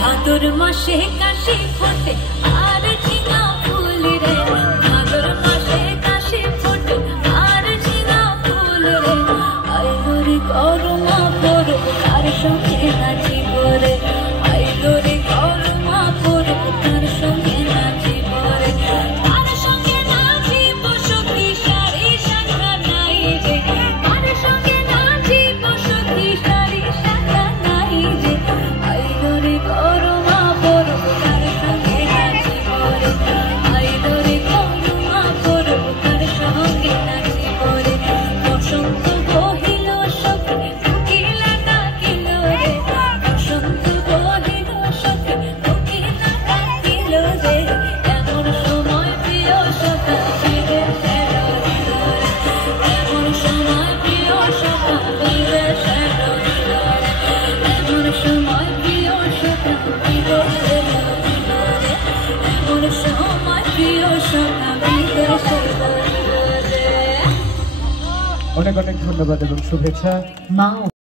ভাদর মাসে কাশি ফোটে আর ঝিঙা ফুল রে, ভাদর মাসে কাশি ফোটে আর ঝিঙা ফুল রে, আইলো রে করমা পড়ো তার সঙ্গে নাচিব রে, আইলো রে করমা পড়ো তার সঙ্গে নাচিব রে, তার সঙ্গে নাচিব সখী সারি শাখা নাই রে, তার সঙ্গে নাচিব সখী সারি শাখা নাই রে, আইলো রে করমা পড়ো তার সঙ্গে নাচিব রে, আইলো রে করমা পড়ো তার সঙ্গে নাচিব রে, বসন্ত কহিল সখী কোকিলা ডাকিল রে, বসন্ত কহিল সখী কোকিলা ডাকিল রে, এমন সময় প্রিয় সখা ফিরে এলো রে, এমন সময় প্রিয় সখা ফিরে এলো রে, এমন সময় প্রিয় সখা ফিরে এলো রে, এমন সময় প্রিয় সখা ফিরে এলো রে। অনেক অনেক ধন্যবাদ এবং শুভেচ্ছা। মা